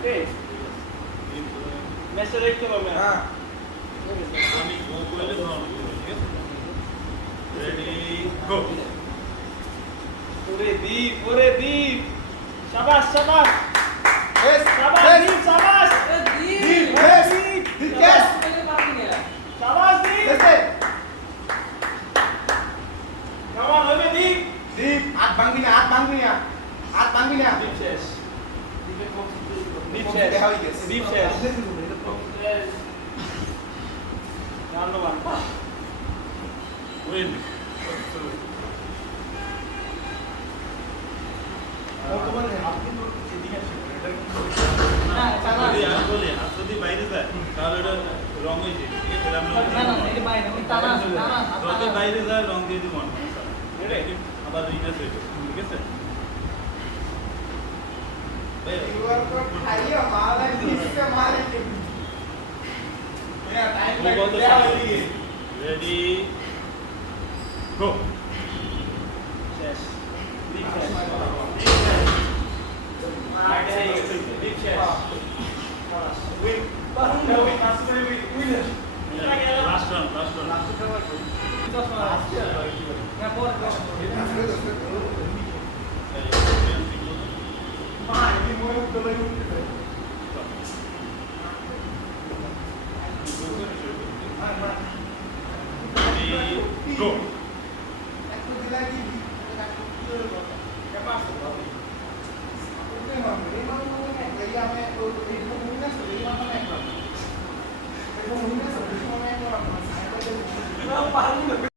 Okay. ম্যাচটা দেখতে পারবেন। হ্যাঁ আমি গো করলে কাউন্ট করব, ঠিক আছে? Ready go. ওরে দীপ শাবাশ শাবাশ এস শাবাশ এস দীপ শাবাশ দীপ এস দীপ এস শাবাশ দীপ এসে কেমন হবে দীপ দীপ হাত ভাঙবি না হাত ভাঙবি না দীপ শেষ দীপ শেষ। শেষ দেখা হয়ে গেছে। দীপ শেষ ধন্যবাদ উইন। যদি আমি বলি হাত যদি বাইরে যায় তাহলে এটা রং হয়ে যায়, ঠিক আছে? যত বাইরে যায় রং দিয়ে দিব না, আবার রিনাস হয়ে যাবে, ঠিক আছে? Ready go. শেষ দীপ শেষ দীপ শেষ উইন লাস্ট রাউন্ড গো।